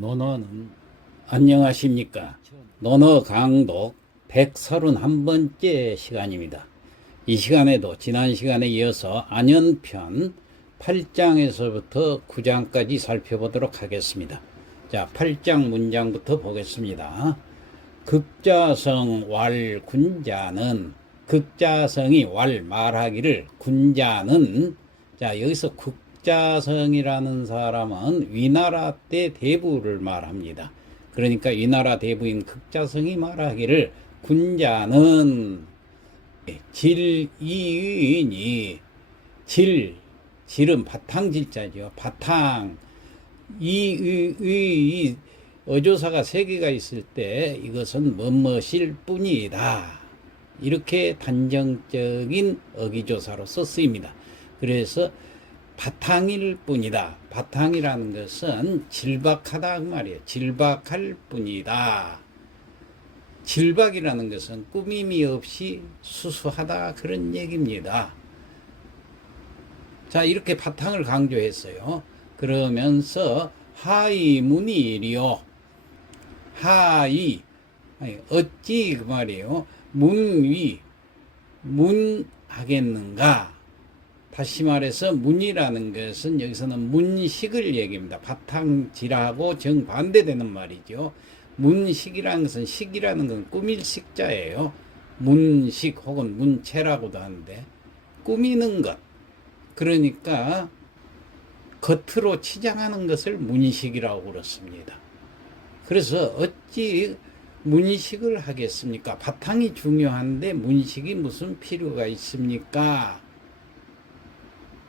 논어는 안녕하십니까. 논어 강독 131번째 시간입니다. 이 시간에도 지난 시간에 이어서 안연편 8장에서부터 9장까지 살펴보도록 하겠습니다. 자, 8장 문장부터 보겠습니다. 극자성 왈 군자는 극자성이 왈 말하기를 군자는 자 여기서 극 자성이라는 사람은 위나라 때 대부를 말합니다. 그러니까 위나라 대부인 극자성이 말하기를 군자는 질이인이 질 질은 바탕질자죠. 바탕 이의 어조사가 세 개가 있을 때 이것은 뭐뭐실 뿐이다. 이렇게 단정적인 어기조사로서 쓰입니다. 그래서 바탕일 뿐이다. 바탕이라는 것은 질박하다 그 말이에요. 질박할 뿐이다. 질박이라는 것은 꾸밈이 없이 수수하다 그런 얘기입니다. 자 이렇게 바탕을 강조했어요. 그러면서 하이 문이리요. 하이 아니, 어찌 그 말이에요. 문위 문하겠는가? 다시 말해서 문이라는 것은 여기서는 문식을 얘기합니다. 바탕질하고 정반대되는 말이죠. 문식이라는 것은 식이라는 것은 꾸밀 식자예요. 문식 혹은 문체라고도 하는데 꾸미는 것. 그러니까 겉으로 치장하는 것을 문식이라고 그렇습니다. 그래서 어찌 문식을 하겠습니까? 바탕이 중요한데 문식이 무슨 필요가 있습니까?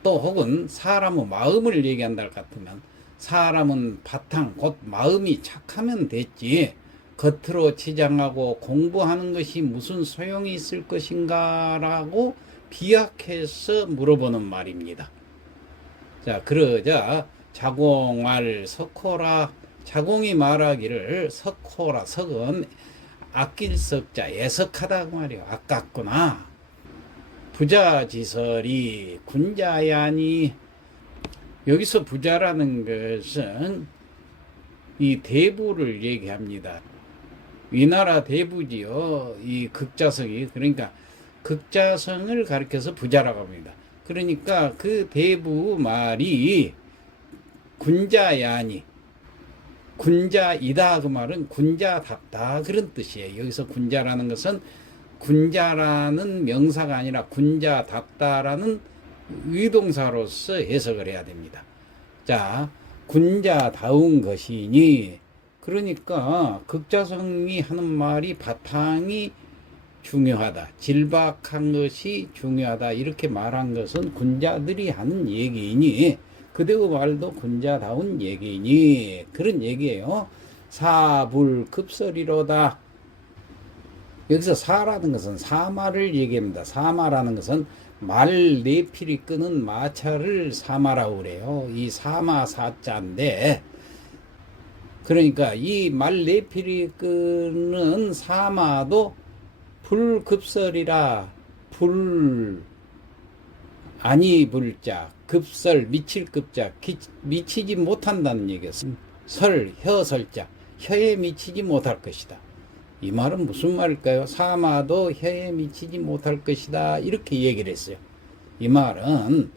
또 혹은 사람의 마음을 얘기한다 같으면 사람은 바탕 곧 마음이 착하면 됐지 겉으로 치장하고 공부하는 것이 무슨 소용이 있을 것인가 라고 비약해서 물어보는 말입니다. 자 그러자 자공할 석호라 자공이 말하기를 석호라 석은 아낄 석자 애석하다 그 말이에요. 아깝구나. 부자지설이 군자야니 여기서 부자라는 것은 이 대부를 얘기합니다. 위나라 대부지요. 이 극자성이 그러니까 극자성을 가리켜서 부자라고 합니다. 그러니까 그 대부 말이 군자야니 군자이다 그 말은 군자답다 그런 뜻이에요. 여기서 군자라는 것은 군자라는 명사가 아니라 군자답다라는 의동사로서 해석을 해야 됩니다. 자, 군자다운 것이니 그러니까 극자성이 하는 말이 바탕이 중요하다. 질박한 것이 중요하다. 이렇게 말한 것은 군자들이 하는 얘기이니 그대의 말도 군자다운 얘기니 그런 얘기예요. 사불급설이로다. 여기서 사라는 것은 사마를 얘기합니다. 사마라는 것은 말 네필이 끄는 마차를 사마라고 그래요. 이 사마 사자인데 그러니까 이말 네필이 끄는 사마도 불급설이라 불 아니 불자 급설 미칠 급자 기, 미치지 못한다는 얘기였습니다. 설 혀설자 혀에 미치지 못할 것이다. 이 말은 무슨 말일까요? 사마도 혀에 미치지 못할 것이다. 이렇게 얘기를 했어요. 이 말은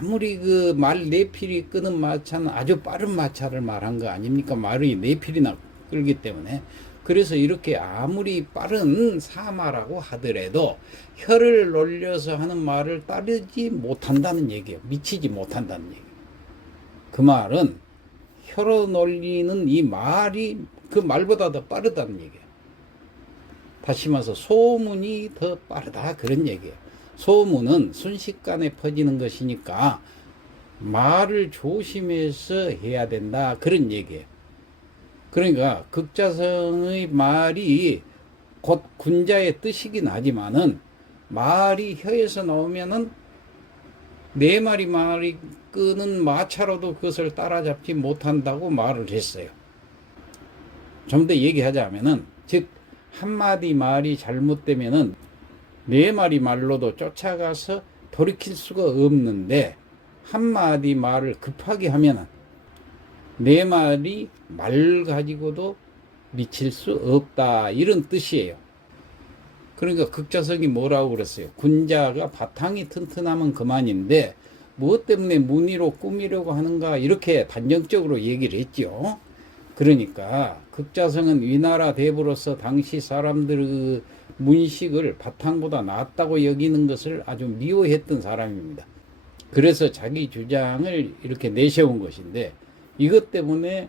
아무리 그 말 네필이 끄는 마차는 아주 빠른 마차를 말한 거 아닙니까? 말이 네필이나 끌기 때문에. 그래서 이렇게 아무리 빠른 사마라고 하더라도 혀를 놀려서 하는 말을 따르지 못한다는 얘기예요. 미치지 못한다는 얘기예요. 그 말은 혀로 놀리는 이 말이 그 말보다 더 빠르다는 얘기예요. 다시 말해서 소문이 더 빠르다 그런 얘기예요. 소문은 순식간에 퍼지는 것이니까 말을 조심해서 해야 된다 그런 얘기예요. 그러니까 극자성의 말이 곧 군자의 뜻이긴 하지만은 말이 혀에서 나오면은 네 마리 말이 끄는 마차로도 그것을 따라잡지 못한다고 말을 했어요. 좀 더 얘기하자면은 즉 한마디 말이 잘못되면은 네 마리 말로도 쫓아가서 돌이킬 수가 없는데 한마디 말을 급하게 하면은 내 말이 말 가지고도 미칠 수 없다 이런 뜻이에요. 그러니까 극자성이 뭐라고 그랬어요? 군자가 바탕이 튼튼하면 그만인데 무엇 때문에 문의로 꾸미려고 하는가 이렇게 단정적으로 얘기를 했죠. 그러니까 극자성은 위나라 대부로서 당시 사람들의 문식을 바탕보다 낫다고 여기는 것을 아주 미워했던 사람입니다. 그래서 자기 주장을 이렇게 내세운 것인데 이것 때문에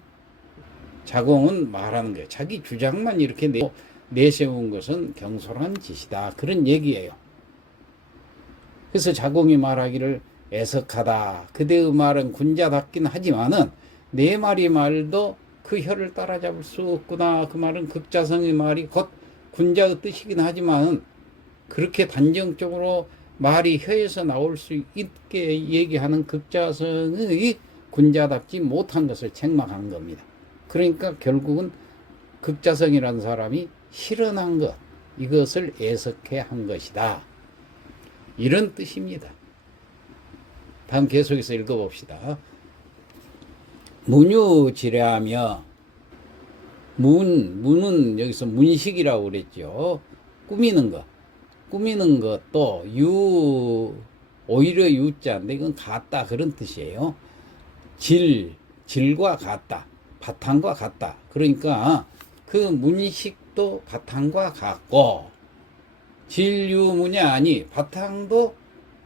자공은 말하는 거예요. 자기 주장만 이렇게 내, 내세운 것은 경솔한 짓이다. 그런 얘기예요. 그래서 자공이 말하기를 애석하다. 그대의 말은 군자답긴 하지만은 내 말이 말도 그 혀를 따라잡을 수 없구나. 그 말은 극자성의 말이 곧 군자의 뜻이긴 하지만 그렇게 단정적으로 말이 혀에서 나올 수 있게 얘기하는 극자성의 군자답지 못한 것을 책망한 겁니다. 그러니까 결국은 극자성이라는 사람이 실현한 것, 이것을 애석해 한 것이다. 이런 뜻입니다. 다음 계속해서 읽어봅시다. 문유지례하며 문, 문은 여기서 문식이라고 그랬죠. 꾸미는 것. 꾸미는 것도 유, 오히려 유자인데 이건 같다 그런 뜻이에요. 질, 질과 같다. 바탕과 같다. 그러니까 그 문식도 바탕과 같고 진류문이 아니 바탕도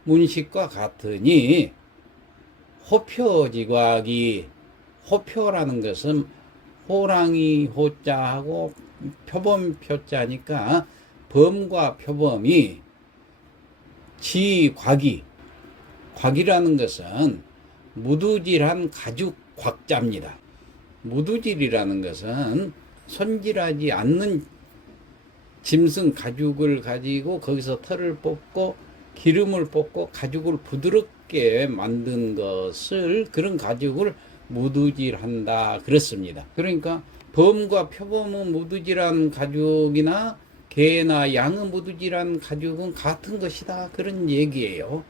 문식과 같으니 호표지각이 호표라는 것은 호랑이 호자하고 표범 표자니까 범과 표범이 지곽이 곽이라는 것은 무두질한 가죽 곽자입니다. 무두질이라는 것은 손질하지 않는 짐승 가죽을 가지고 거기서 털을 뽑고 기름을 뽑고 가죽을 부드럽게 만든 것을 그런 가죽을 무두질한다 그랬습니다. 그러니까 범과 표범은 무두질한 가죽이나 개나 양의 무두질한 가죽은 같은 것이다 그런 얘기예요.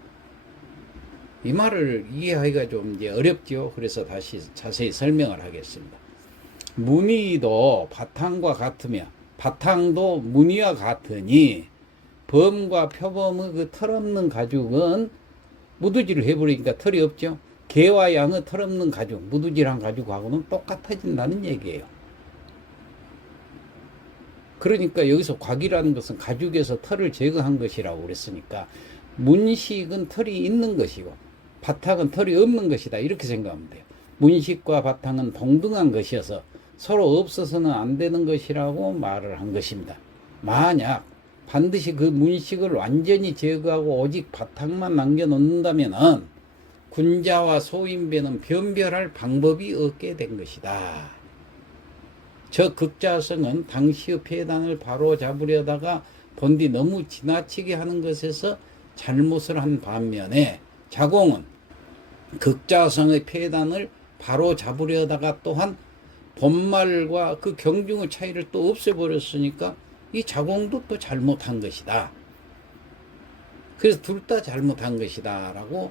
이 말을 이해하기가 좀 이제 어렵죠. 그래서 다시 자세히 설명을 하겠습니다. 무늬도 바탕과 같으며 바탕도 무늬와 같으니 범과 표범의 그 털 없는 가죽은 무두질을 해버리니까 털이 없죠. 개와 양의 털없는 가죽, 무두질한 가죽하고는 똑같아진다는 얘기예요. 그러니까 여기서 곽이라는 것은 가죽에서 털을 제거한 것이라고 그랬으니까 문식은 털이 있는 것이고 바탕은 털이 없는 것이다. 이렇게 생각하면 돼요. 문식과 바탕은 동등한 것이어서 서로 없어서는 안 되는 것이라고 말을 한 것입니다. 만약 반드시 그 문식을 완전히 제거하고 오직 바탕만 남겨놓는다면은 군자와 소인배는 변별할 방법이 없게 된 것이다. 저 극자성은 당시의 폐단을 바로 잡으려다가 본디 너무 지나치게 하는 것에서 잘못을 한 반면에 자공은 극자성의 폐단을 바로 잡으려다가 또한 본말과 그 경중의 차이를 또 없애버렸으니까 이 자공도 또 잘못한 것이다. 그래서 둘 다 잘못한 것이다. 라고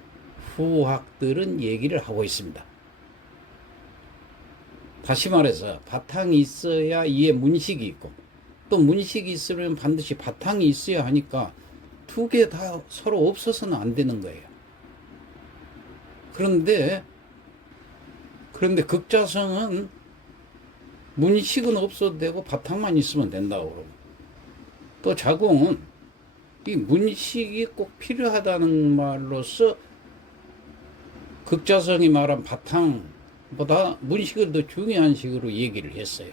후학들은 얘기를 하고 있습니다. 다시 말해서 바탕이 있어야 이에 문식이 있고 또 문식이 있으면 반드시 바탕이 있어야 하니까 두 개 다 서로 없어서는 안 되는 거예요. 그런데 그런데 극자성은 문식은 없어도 되고 바탕만 있으면 된다고 그러고 또 자공은 이 문식이 꼭 필요하다는 말로서 극자성이 말한 바탕보다 문식을 더 중요한 식으로 얘기를 했어요.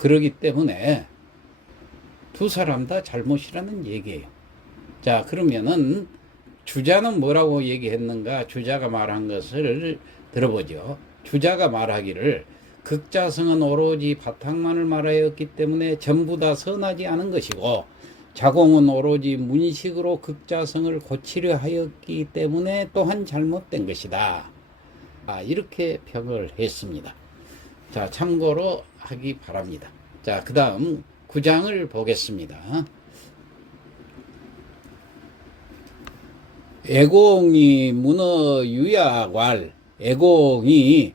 그러기 때문에 두 사람 다 잘못이라는 얘기예요. 자, 그러면은 주자는 뭐라고 얘기했는가? 주자가 말한 것을 들어보죠. 주자가 말하기를 극자성은 오로지 바탕만을 말하였기 때문에 전부 다 선하지 않은 것이고 자공은 오로지 문식으로 극자성을 고치려 하였기 때문에 또한 잘못된 것이다. 아, 이렇게 평을 했습니다. 자, 참고로 하기 바랍니다. 자, 그 다음 구장을 보겠습니다. 애공이 문어 유야괄 애공이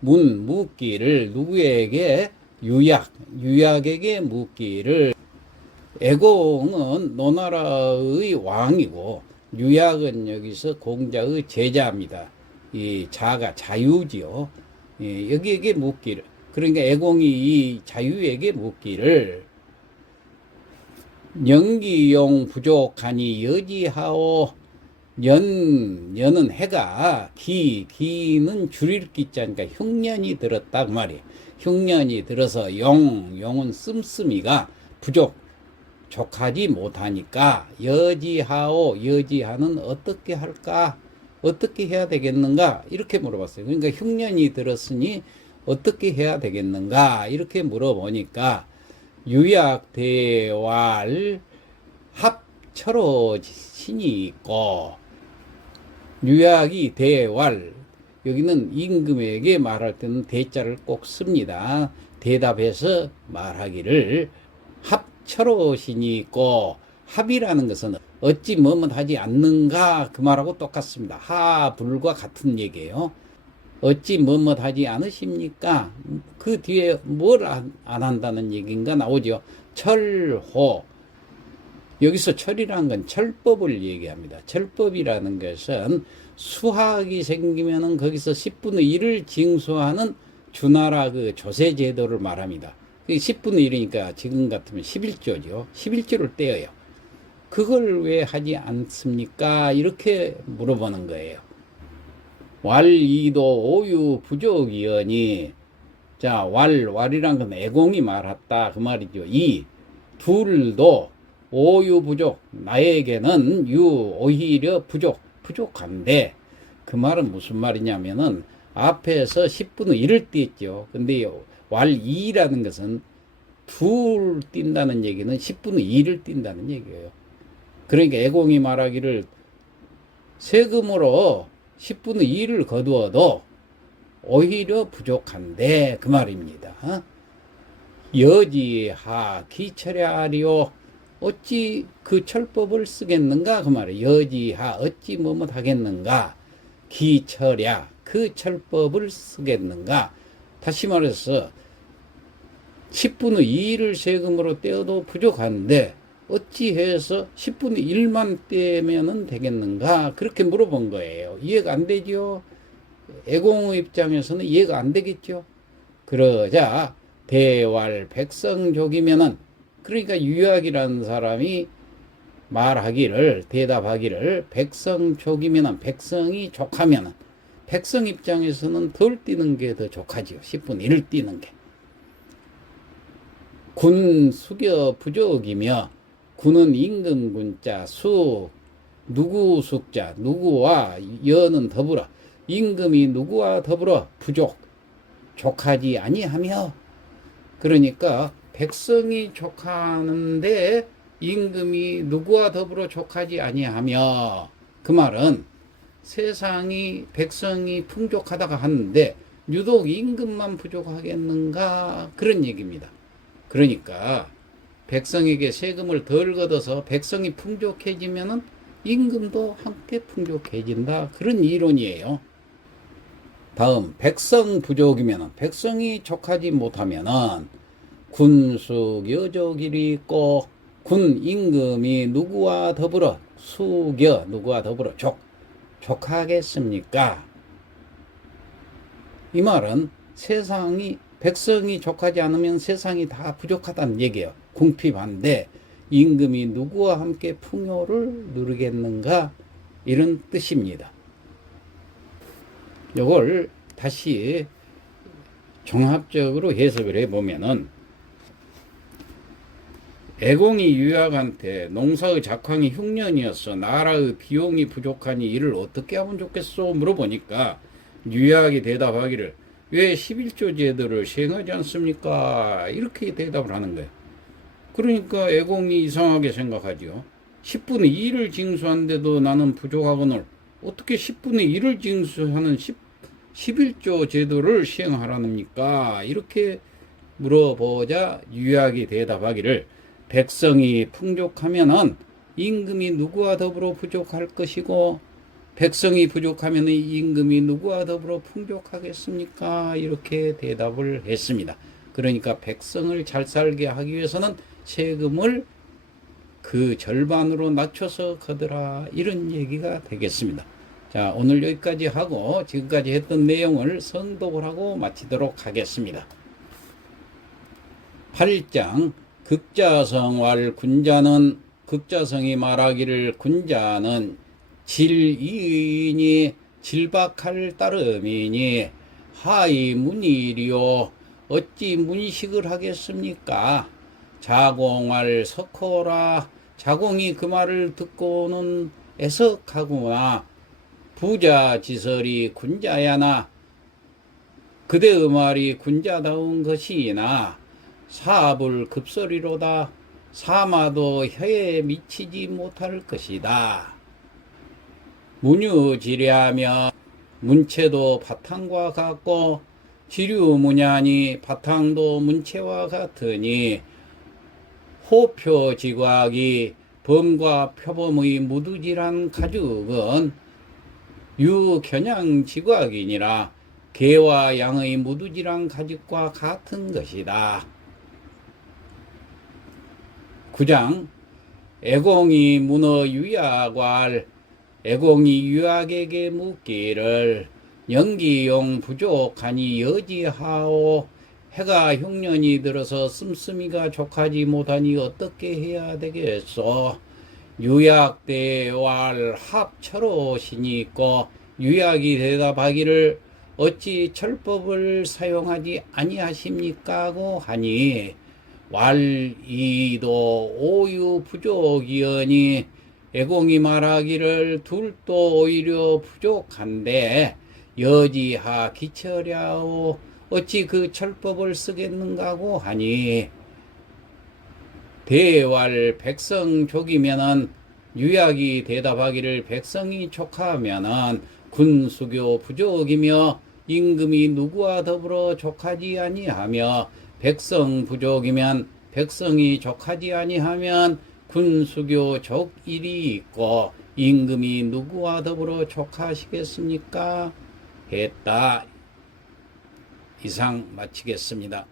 문 묻기를 누구에게 유약 유약에게 묻기를 애공은 노나라의 왕이고 유약은 여기서 공자의 제자입니다. 이 자가 자유지요. 예, 여기에게 묻기를 그러니까 애공이 이 자유에게 묻기를 연기용 부족하니 여지하오 연 연은 해가 기 기는 줄일 기자니까 흉년이 들었다 그 말이에요. 흉년이 들어서 용 용은 씀씀이가 부족 족하지 못하니까 여지하오 여지하는 어떻게 할까 어떻게 해야 되겠는가 이렇게 물어봤어요. 그러니까 흉년이 들었으니 어떻게 해야 되겠는가 이렇게 물어보니까 유약대왈 합철호 신이 있고 유약이 대왈 여기는 임금에게 말할 때는 대자를 꼭 씁니다. 대답해서 말하기를 합 철호 신이 있고 합이라는 것은 어찌 뭐뭐하지 않는가 그 말하고 똑같습니다. 하불과 같은 얘기예요. 어찌 뭐뭐하지 않으십니까? 그 뒤에 뭘 안 한다는 얘기인가 나오죠. 철호. 여기서 철이라는 건 철법을 얘기합니다. 철법이라는 것은 수학이 생기면은 거기서 10분의 1을 징수하는 주나라 그 조세 제도를 말합니다. 10분의 1이니까 지금 같으면 11조죠. 11조를 떼어요. 그걸 왜 하지 않습니까? 이렇게 물어보는 거예요. 왈이도 오유 부족이여니 자, 왈, 왈이란 건 애공이 말했다. 그 말이죠. 이, 둘도 오유 부족. 나에게는 유, 오히려 부족. 부족한데, 그 말은 무슨 말이냐면은, 앞에서 10분의 1을 띄었죠. 근데 왈 2라는 것은 둘 띈다는 얘기는 10분의 1을 띈다는 얘기예요. 그러니까 애공이 말하기를 세금으로 10분의 1을 거두어도 오히려 부족한데 그 말입니다. 어? 여지하 기철야리오 어찌 그 철법을 쓰겠는가 그 말이에요. 여지하 어찌 뭐뭐 하겠는가 기철야 그 철법을 쓰겠는가 다시 말해서 10분의 2를 세금으로 떼어도 부족한데 어찌해서 10분의 1만 떼면은 되겠는가 그렇게 물어본 거예요. 이해가 안 되죠? 애공의 입장에서는 이해가 안 되겠죠. 그러자 대왈 백성족이면은 그러니까 유학이라는 사람이 말하기를 대답하기를 백성족이면은 백성이 족하면은 백성 입장에서는 덜 뛰는 게더 족하지요. 10분의 1을 뛰는 게. 군 수교 부족이며 군은 임금군자 수 누구 숙자 누구와 여는 더불어 임금이 누구와 더불어 부족 족하지 아니하며 그러니까 백성이 족하는데 임금이 누구와 더불어 족하지 아니하며 그 말은 세상이 백성이 풍족하다가 하는데 유독 임금만 부족하겠는가 그런 얘기입니다. 그러니까 백성에게 세금을 덜 걷어서 백성이 풍족해지면은 임금도 함께 풍족해진다 그런 이론이에요. 다음 백성 부족이면은 백성이 족하지 못하면은 군숙 여족일이 있고 군 임금이 누구와 더불어 수겨 누구와 더불어 족 족하겠습니까? 이 말은 세상이 백성이 족하지 않으면 세상이 다 부족하다는 얘기예요. 궁핍한데 임금이 누구와 함께 풍요를 누리겠는가 이런 뜻입니다. 이걸 다시 종합적으로 해석을 해보면은 애공이 유약한테 농사의 작황이 흉년이었어 나라의 비용이 부족하니 이를 어떻게 하면 좋겠소 물어보니까 유약이 대답하기를 왜 11조 제도를 시행하지 않습니까? 이렇게 대답을 하는 거예요. 그러니까 애공이 이상하게 생각하죠 10분의 1을 징수한데도 나는 부족하거늘 어떻게 10분의 1을 징수하는 10, 11조 제도를 시행하라는니까? 이렇게 물어보자 유약이 대답하기를 백성이 풍족하면은 임금이 누구와 더불어 부족할 것이고 백성이 부족하면 임금이 누구와 더불어 풍족하겠습니까? 이렇게 대답을 했습니다. 그러니까 백성을 잘 살게 하기 위해서는 세금을 그 절반으로 낮춰서 거더라 이런 얘기가 되겠습니다. 자 오늘 여기까지 하고 지금까지 했던 내용을 성독을 하고 마치도록 하겠습니다. 8장 극자성왈 군자는 극자성이 말하기를 군자는 질이인이 질박할 따름이니 하이 문일이요. 어찌 문식을 하겠습니까? 자공할 석호라. 자공이 그 말을 듣고는 애석하구나. 부자 지설이 군자야나. 그대의 말이 군자다운 것이나 사불 급소리로다 사마도 혀에 미치지 못할 것이다. 문유지례하며 문체도 바탕과 같고 지류문야니 바탕도 문체와 같으니 호표지곽이 범과 표범의 무두질한 가죽은 유견양지곽이니라 개와 양의 무두질한 가죽과 같은 것이다. 9장 애공이 문어 유약왈 애공이 유약에게 묻기를 연기용 부족하니 여지하오. 해가 흉년이 들어서 씀씀이가 족하지 못하니 어떻게 해야 되겠소? 유약대왈 합철호신이 있고 유약이 대답하기를 어찌 철법을 사용하지 아니하십니까? 고 하니 왈이도 오유 부족이여니 애공이 말하기를 둘도 오히려 부족한데 여지하 기철야오 어찌 그 철법을 쓰겠는가고 하니? 대왈 백성 족이면은 유약이 대답하기를 백성이 족하면은 군수교 부족이며 임금이 누구와 더불어 족하지 아니하며 백성 부족이면 백성이 족하지 아니하면 군수교 족일이 있고 임금이 누구와 더불어 족하시겠습니까? 했다. 이상 마치겠습니다.